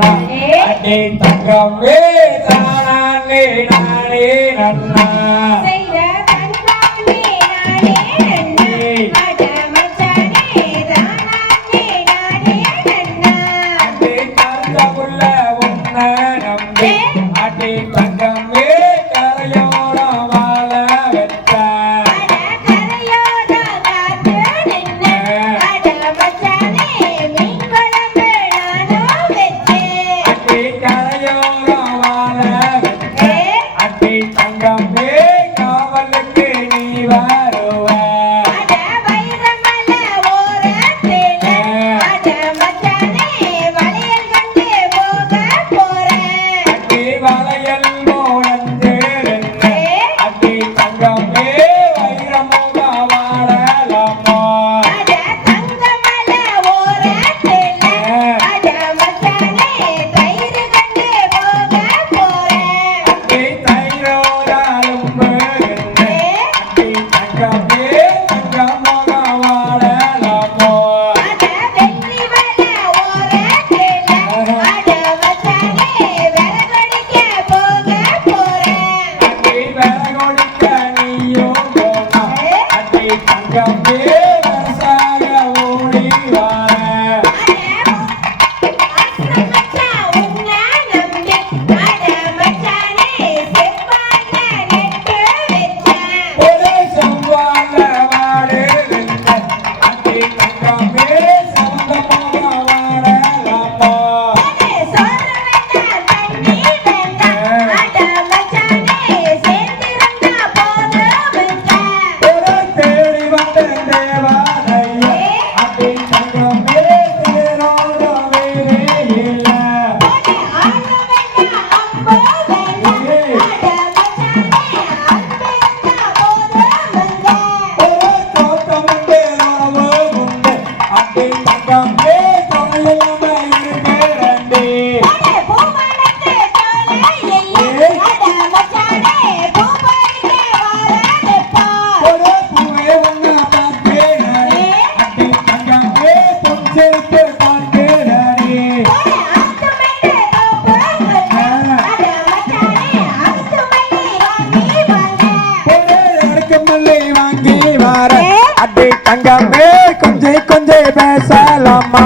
நன்னா அடே தங்கமே தானே நானே நன்னா. Hare Yeah. தங்கமே கொஞ்சம் கொஞ்சம் பேசலாமா?